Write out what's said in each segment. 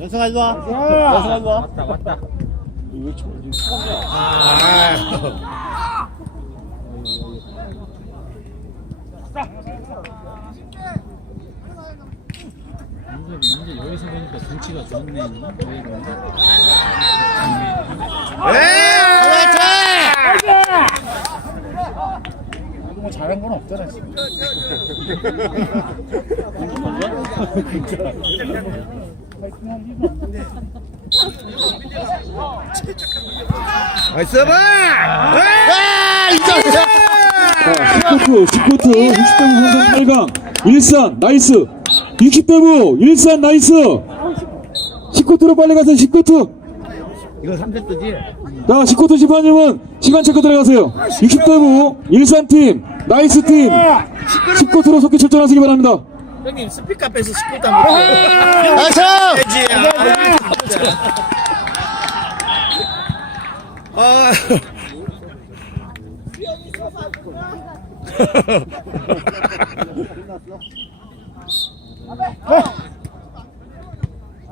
연승아 일로 와. 연승아 일로 와. 왔다 왔다 이거 좀 이거 처음이야. 아. 이제 이제 여기서 보니까 눈치가 좋네 왜 이러나? 뭐 잘한 건 없잖아 지금. 나이스 봐! 아. 자, 19트, 19트, 60대부 본선 8강, 일산, 나이스. 60대부, 일산, 나이스. 19트로 빨리 가세요, 19트. 이거 3세트지? 자, 19트 심판님은 시간 체크 들어가세요. 60대 부, 일산팀, 나이스팀. 19트로 속기 출전하시기 바랍니다. 형님 스피커 앞에서 19도 한번 나이스. 아.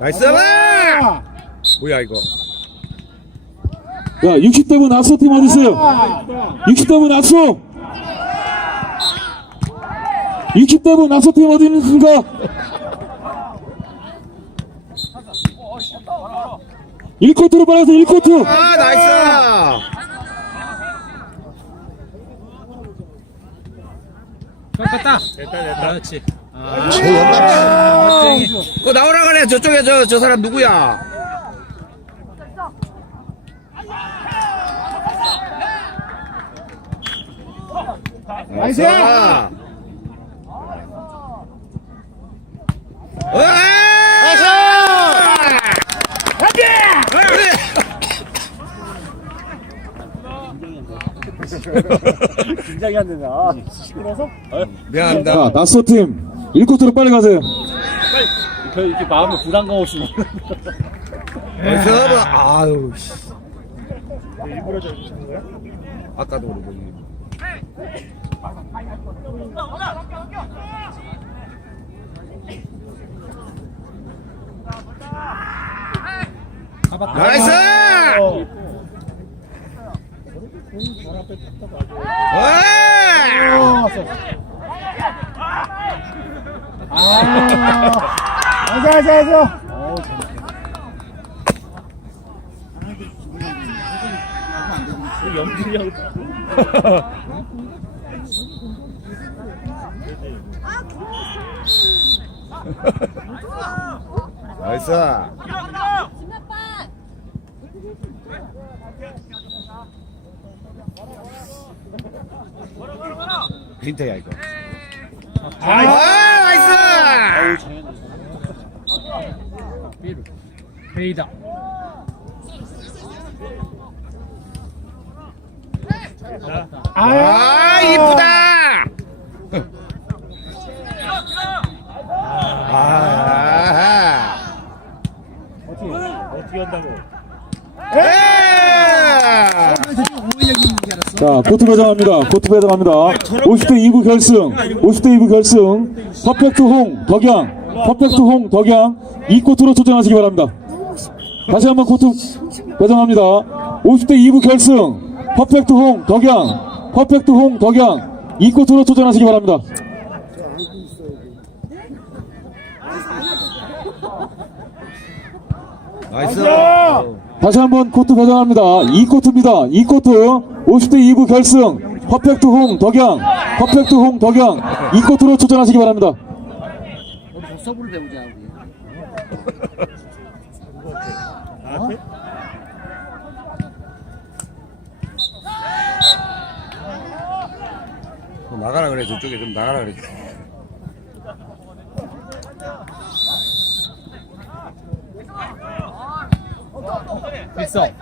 나이스 봐! 뭐야 이거? 자, 60대부 낙소팀 어디있어요 60대부 낙소! 60대부 낙소팀 어디 있습니까? 1코트로 빨아서 1코트! 아 나이스! 깎았다 됐다 됐다 그렇지 아 그거 나오라 그래 저쪽에 저 저 사람 누구야? 나이스! 나이스! 긴장이 안. 아, 시끄러서? 미안합니다. 자, 낙소팀 1코트로 빨리 가세요. 별 이렇게 마음에 부담감 없이. 나이스! 아유 씨. 일부러 져주시는 거야? 아까도 그러고 나이스! 와! 아. 어, 연필이 형. 나이스! 빈터야 이거. 아, 나이스! 삐루 페이다 아, 이쁘다! 아, 어떻게, 어떻게 한다고? 에! 자, 코트 배정합니다. 코트 배정합니다. 50대 2부 결승, 50대 2부 결승, 퍼펙트 홍, 덕양, 퍼펙트 홍, 덕양, 이 코트로 도전하시기 바랍니다. 다시 한번 코트 배정합니다. 50대 2부 결승, 퍼펙트 홍, 덕양, 퍼펙트 홍, 덕양, 이 코트로 도전하시기 바랍니다. 나이스! 다시 한번 코트 배정합니다. 이 코트입니다. 이 코트 50대 2부 결승 퍼펙트 홍 덕양 퍼펙트 홍 덕양 이 코트로 도전하시기 바랍니다. 나가라 그래, 저쪽에 좀 나가라 그래. 필성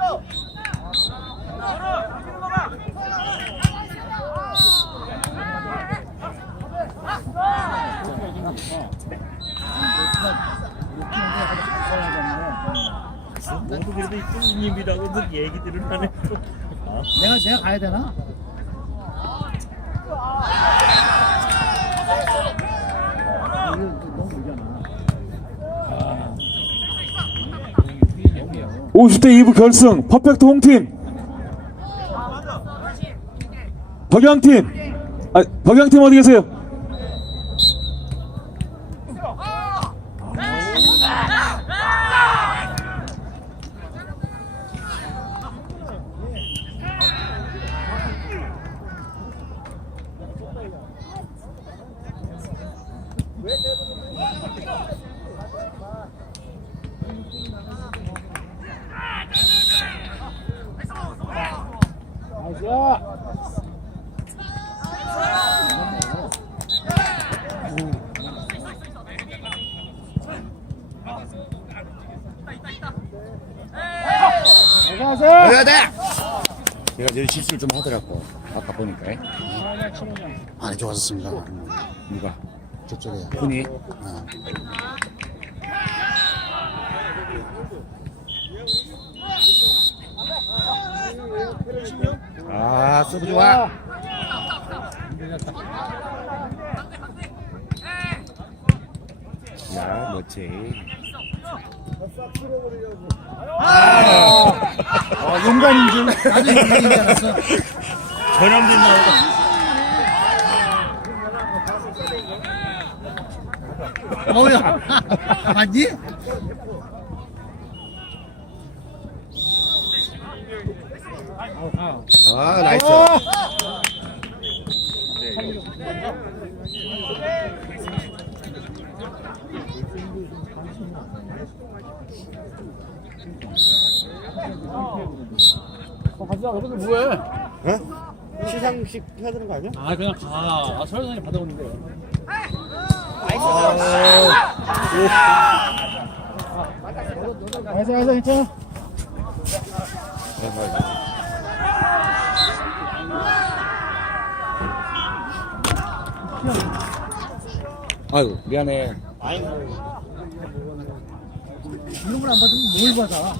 모두 그래도 이 내가 내가 가야 되나? 이거 너무 길잖아. 50대 2부 결승 퍼펙트 홍팀 덕양팀 아 덕양팀 어디 계세요? 해야 돼. 내가 제일 실수를 좀 하더라고. 아까 보니까. 많이 좋았습니다. 누가? 저쪽에. 훈이. 아, 서브 좋아. 야, 멋지. 어, 용간인 줄 용간인 줄 알았어. 전염된 나오고. 어우야 맞니? 아, 나이스. 시상식 해야 되는 거 아니야? 아 그냥 가. 아 설명이 받아오는데. 알았어 알았어 괜찮아. 아유, 미안해. 이런 걸 안 받으면 뭘 받아?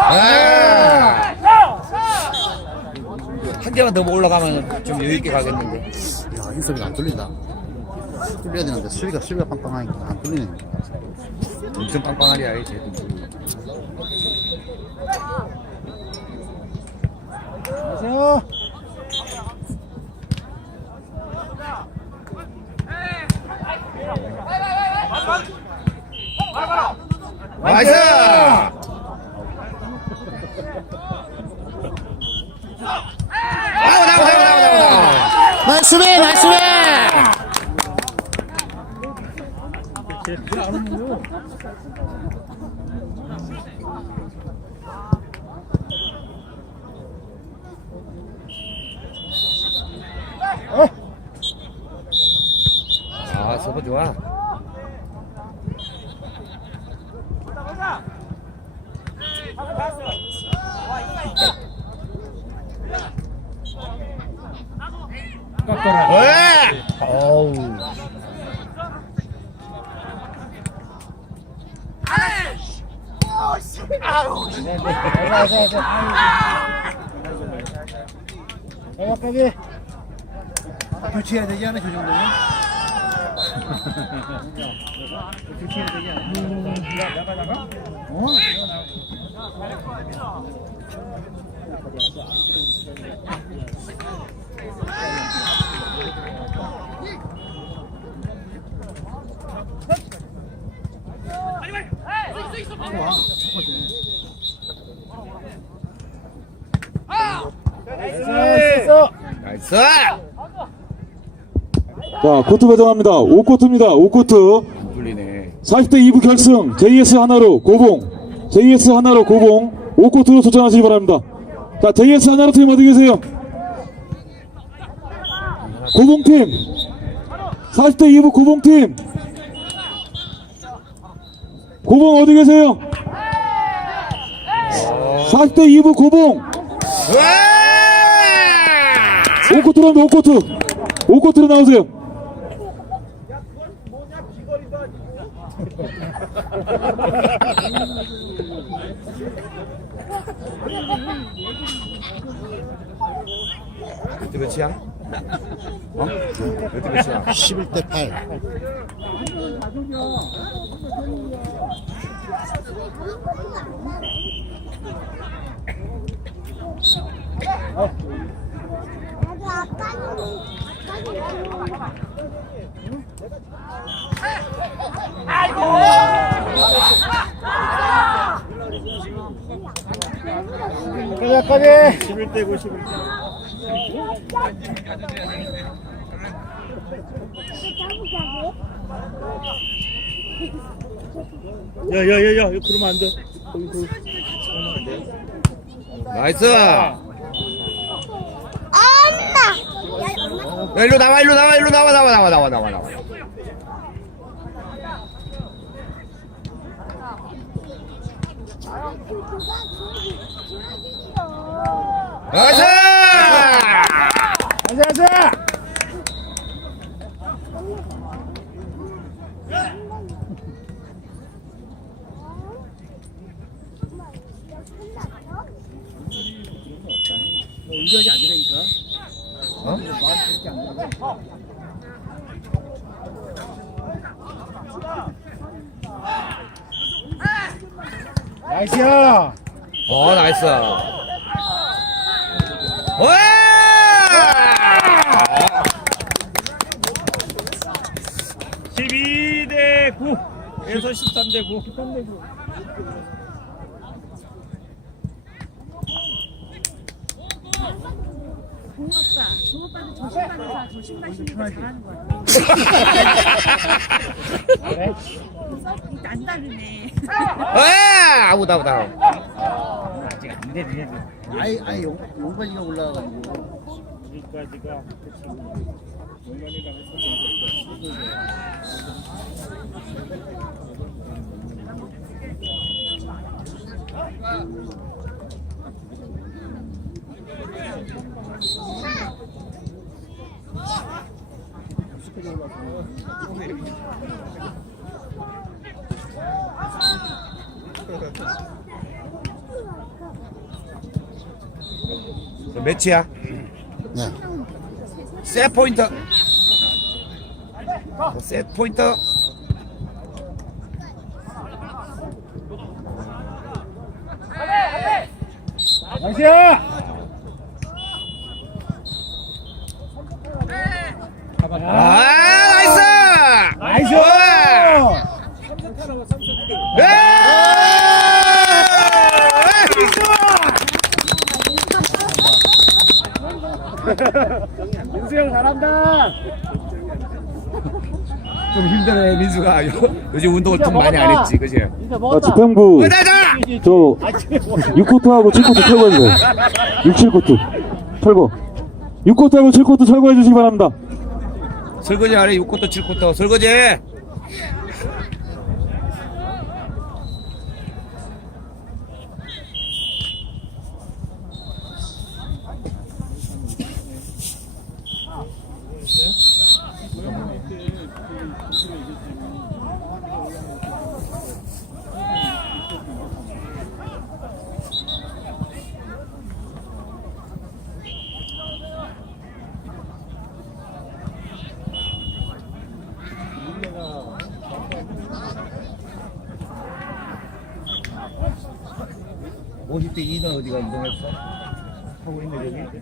아! 한 개만 더 올라가면 좀 여유있게 가겠는데. 야, 인섭이가 안 뚫린다. 뚫려야 되는데 수비가 수비가 빵빵하니까 안 뚫리네. 엄청 빵빵하리야, 쟤도. 안녕하세요. 나이스! 아우, 나우, 나우, 나우, 나우. 나이스 수비, 나이스 수 좋아. 깎아라. 어우. 알았어 알았어 알았어. 내가 빼기. 교체해야 되지 않아 그 정도면? 교체해야 되지 않아? 어? 좋아. 나이스! 자 코트 배정합니다 5코트입니다 5코트 안 뚫리네. 40대 2부 결승 JS 하나로 고봉 JS 하나로 고봉 5코트로 도전하시기 바랍니다 자 JS 하나로 팀 어디 계세요? 고봉팀 40대 2부 고봉팀 고봉 어디 계세요? 40대 2부 고봉 으아! 5코트로 나옵니다. 5코트. 5코트로 나오세요. 그때 몇이야? 어? 그때 몇이야? 11대 8. 까지 11대 9 11대 야야야야 이거 그러면 안 돼 거기 거기 나이스! 야, 일로 나와, 일로 나와, 일로 나와, 나와, 나와, 나와, 나와, 나와. 나이스! 안녕하세요 의견이 아니라니까 나이스야 어, 나이스. 와! 12대 9에서 13대 9 13대 9 동오빠, 동오빠는 조심하면서 조심하시니까 잘하는 거야. 그래서 안 다르네. 와! 아우다, 아우다. 아직 안 되네 아이, 아이, 용, 용바지가 올라와가지고. 여기까지가 그치 용만이랑 했었는데 몇 매치야? 네. 셋 포인트. 셋 포인트. 나이스야 아, 나이스! 나이스 와! 예! 민수 형 잘한다 좀 힘드네 민수가 요즘 운동을 좀 많이 안 했지 그지? 자, 집행부. 가자! 저 6코트하고 7코트 철거해주세요. 6, 7코트. 철거. 6코트하고 7코트 철거해 주시기 바랍니다. 설거지 하래 6코트 7코트 설거지 (50대 2는 어디가 운동했어? 하고 있는 여기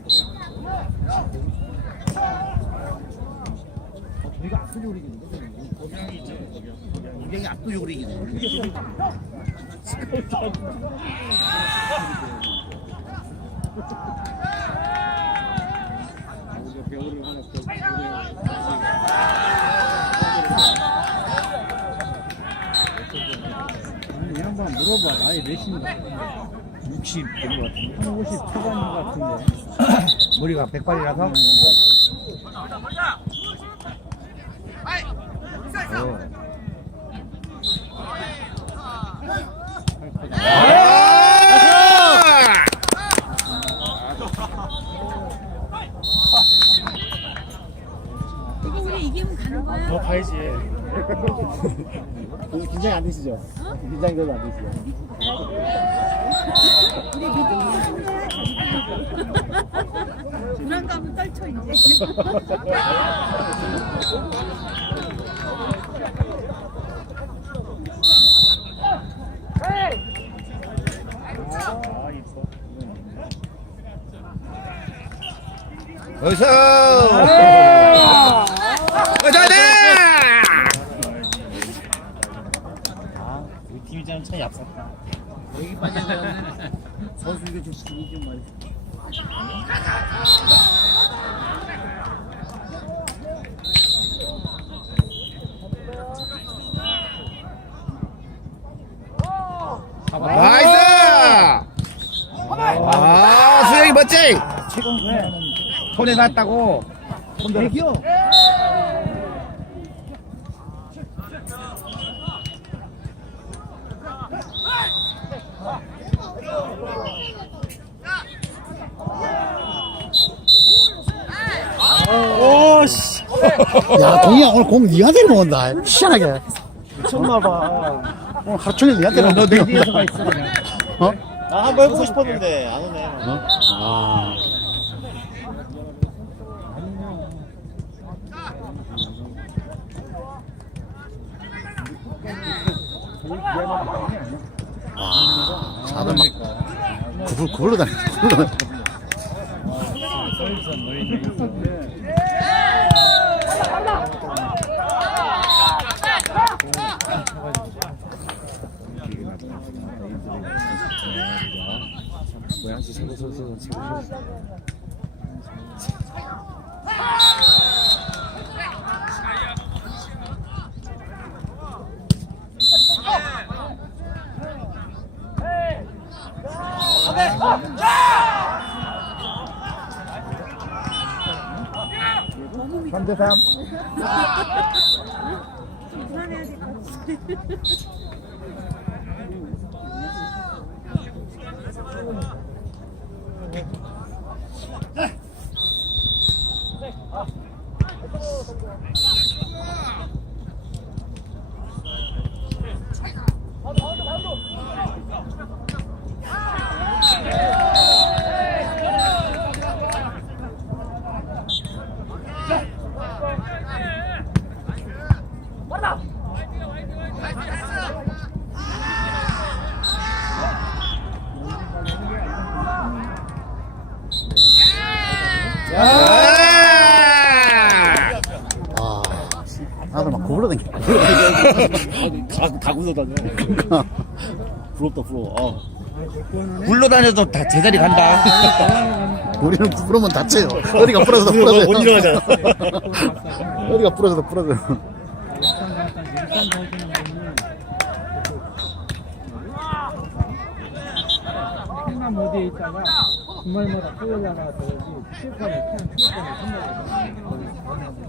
저희가 압도적으로 이기는 거죠. 굉장히 압도적으로 이기는 거죠. 이 양반 물어봐. 나이 몇인가? 60된 것 같은데 50 초반인 것 같은데. 머리가 백발이라서 어. 이거 우리 이기면 가는 거야? 너 가야지. 오늘 긴장이 안 되시죠? 긴장이 별로 안 되시죠? 우리 미팅 불안감은 떨쳐 이제. 아 이뻐. 여기서 여자들 참 얍삽다. 여기 빠져나가네. 선수 이게 좀 힘이 좀 많이. 나이스 아 수영이 멋지 손에 놨다고 대기요. 오씨. 야 동이야 오늘 공 니한테 먹는다 희한하게 미쳤나봐. 오늘 하루 종일 니한테 먹는다 어디에서가 있어 그냥. 어? 나 한번 해보고 싶었는데 안 오네. 어? 아 다들 막 구불 구불러 다니 다니 불안해야 될것 같아. 아막 다, 다 굴러다녀. 부럽다 부러워. 어. 굴러다녀도 다 제자리 간다 우리는 부러면 다쳐요 어디가 부러져도 부러져요 못 일어나잖아. 어디가 부러져도 부러져요 행남 어디에 있다가 주말마다 토요일 날 나와서 체육관에 그냥 체육관에 생각해서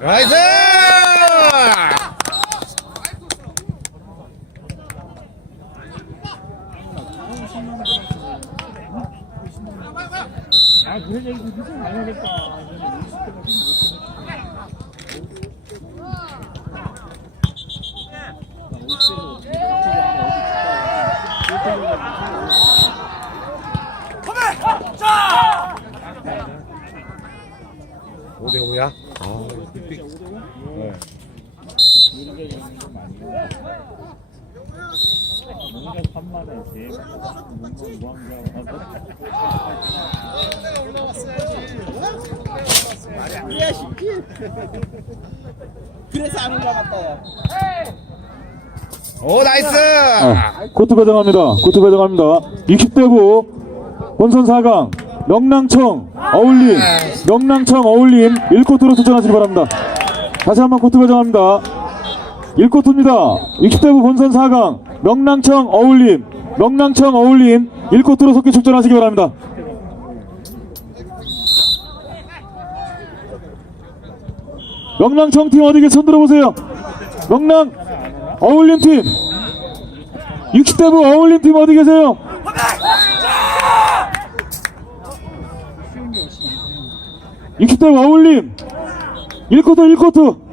나이스 아 그래서 이거 무슨 안 하겠다 오대 5야? 뭔가 야. 오 나이스 아, 코트 배정합니다. 코트 배정합니다. 60대부 본선 4강 명랑청 어울림 명랑청 어울림 1코트로 도전하시기 바랍니다 다시 한번 코트 배정합니다 1코트입니다 60대부 본선 4강 명랑청 어울림 명랑청 어울림 1코트로 속기 출전하시기 바랍니다 명랑청 팀 어디 계세요? 손 들어보세요 명랑 어울림 팀 60대부 어울림 팀 어디 계세요? 익십대 어울림 1코트 1코트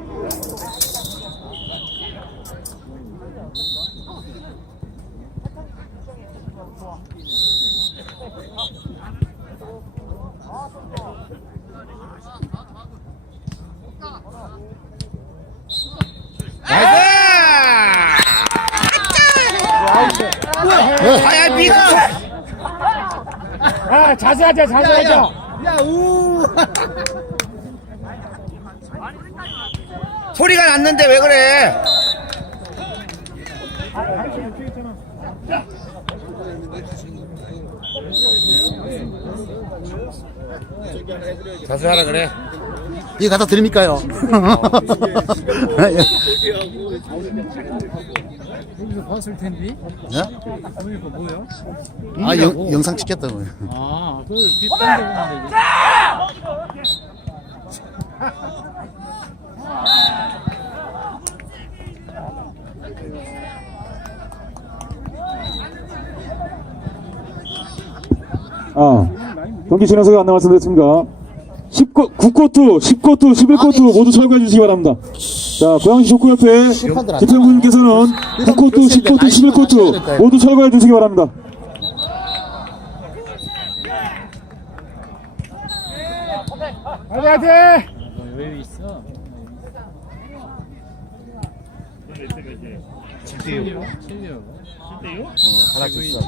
자세하자 자세하자 소리가 났는데 왜 그래? 자수하라 그래. 이거 갖다 드립니까요? 여기서 봤을 텐데. 예? 보니까 뭐요? 아, 영, 영상 찍혔다고요. 아, 그 비싼데 보는데. 아, 경기 진행석이 안 나왔습니다, 19, 9코트, 10코트, 11코트 모두 참가해 주시기 바랍니다. 자, 고양시 족구협회 대표님께서는 9코트, 10코트, 11코트 모두 참가해 주시기 바랍니다. 화이팅! 왜 있어? 칠대요. 칠대요. 하나 쳤어.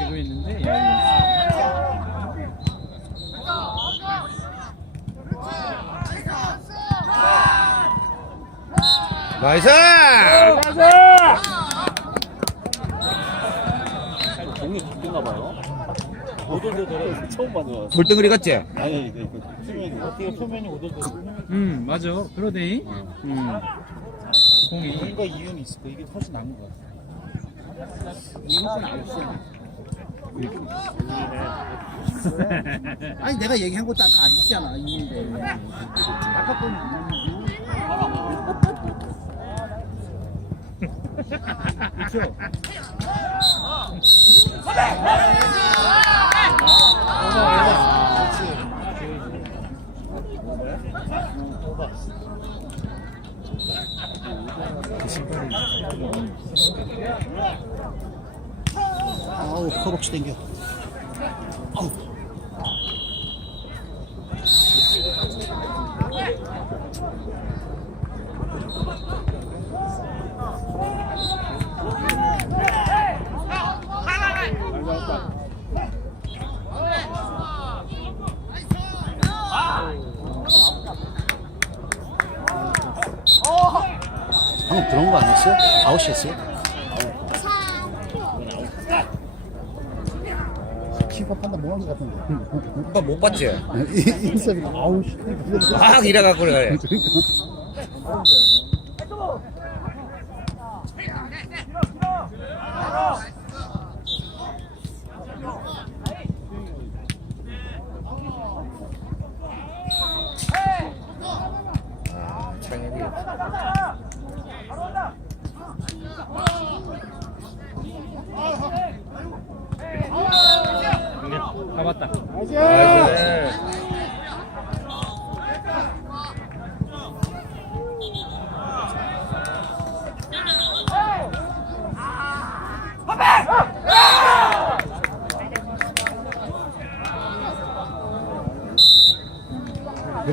나이스! 종이 바뀌나 봐요. 오돌도 처음 봤는 거 같아. 돌덩어리 같지? 아니, 네, 그 표면이 어떻게 표면이 오돌도 음, 맞아. 그러대. 음. 공이. 뭔가 이유는 있을 거. 이게 훨씬 나은 거 같아. 아니 내가 얘기한 것도 아까 있잖아 있는데 아까 건 그렇죠? 아우 허벅지 땡겨 들어온 거 아니었어요? 아웃이었어요? 키퍼 판단 못한 것 같은데 오빠 못 봤지? 인셉이 아우 씨 막 이래갖고 그래. 아,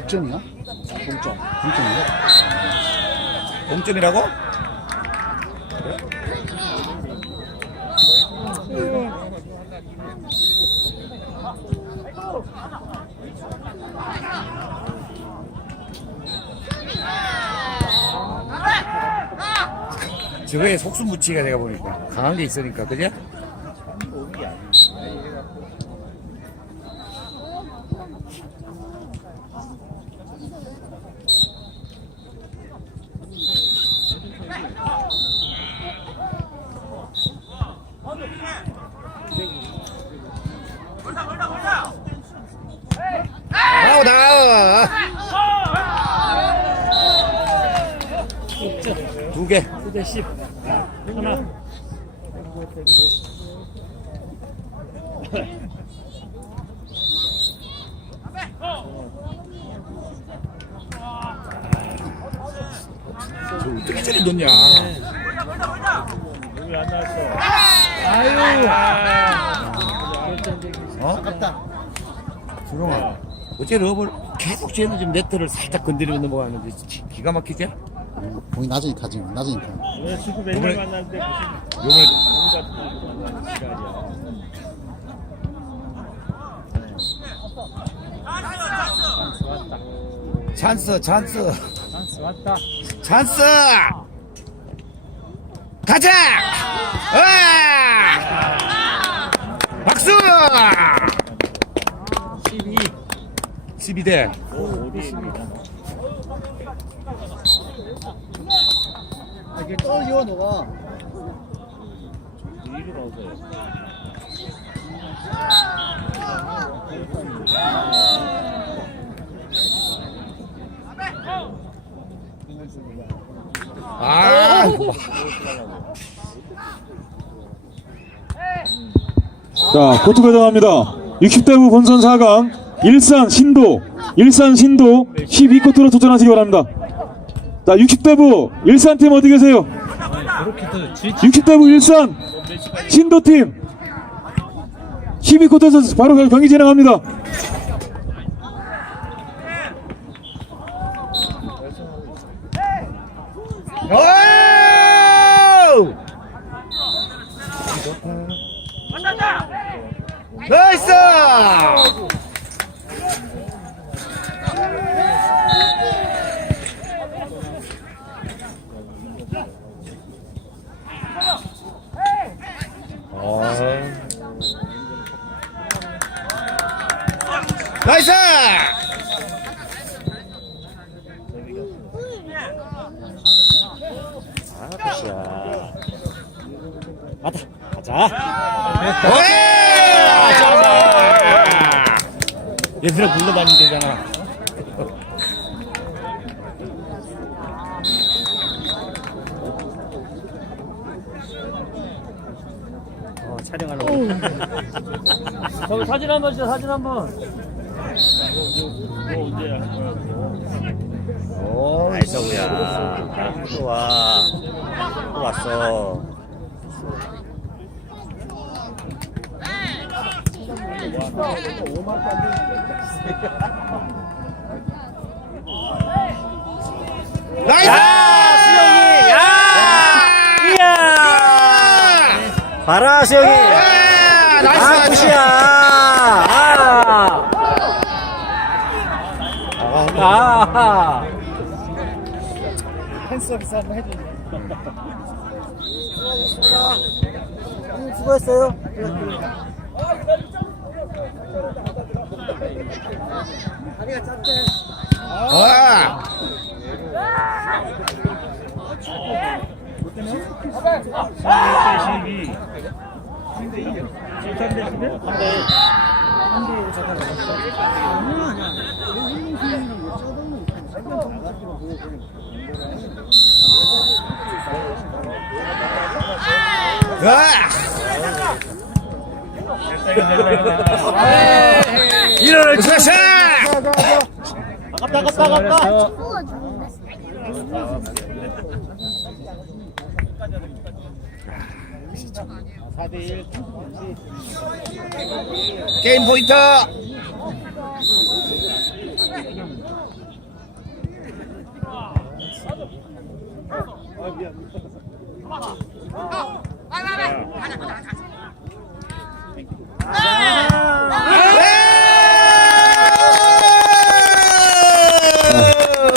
몇 점이야? 동점 동점이야? 동점이라고? 저거에 속순 무치가 내가 보니까 강한 게 있으니까 그지? 나오다. 두 개. 9대 10 하나 저 어떻게 저리 넣냐? 나왔어 어? 아깝다. 조롱아. 어째 러블 계속 쟤는 지금 네트를 살짝 건드리고 넘어가는데 기- 기가 막히지? 공이 낮으니까 지금 낮으니까. 왜 지금 요번에- 맨날 만나는데 무슨 요번에 누구 같은 거 만나는 시간이야. 찬스 찬스. 찬스 왔다. 찬스! 가자! 와! 박수! 12 12대. 어디입니다. 아, 이게 떨려 너가. 위로 나오세요 아 자, 코트 배정합니다. 60대부 본선 4강 일산 신도 일산 신도 12코트로 도전하시기 바랍니다. 자, 60대부 일산 팀 어디 계세요? 그렇게도 지 60대부 일산 신도 팀 12코트에서 바로 경기 진행합니다. 오! 나이스! 나이스! 아 맞다 가자 왜? 얘들아 불러다니면 되잖아. 어, 촬영하려고 저기 사진 한번 찍어 사진 한번 뭐 언제야 오, 아이서구야 또 와. 또 왔어 나이스! 수영이 야 이야 봐라 수영이 야, 나이스! 아! 굿이야 아 아. 팬 서비스 한번 해주세요. 수고했어요 와! 와! 일어날 차샷! 아깝다 아깝다 아깝다 게임 포인트!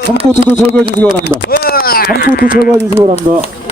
삼코트도 철거해 주시기 바랍니다. 삼코트 철거해 주시기 바랍니다.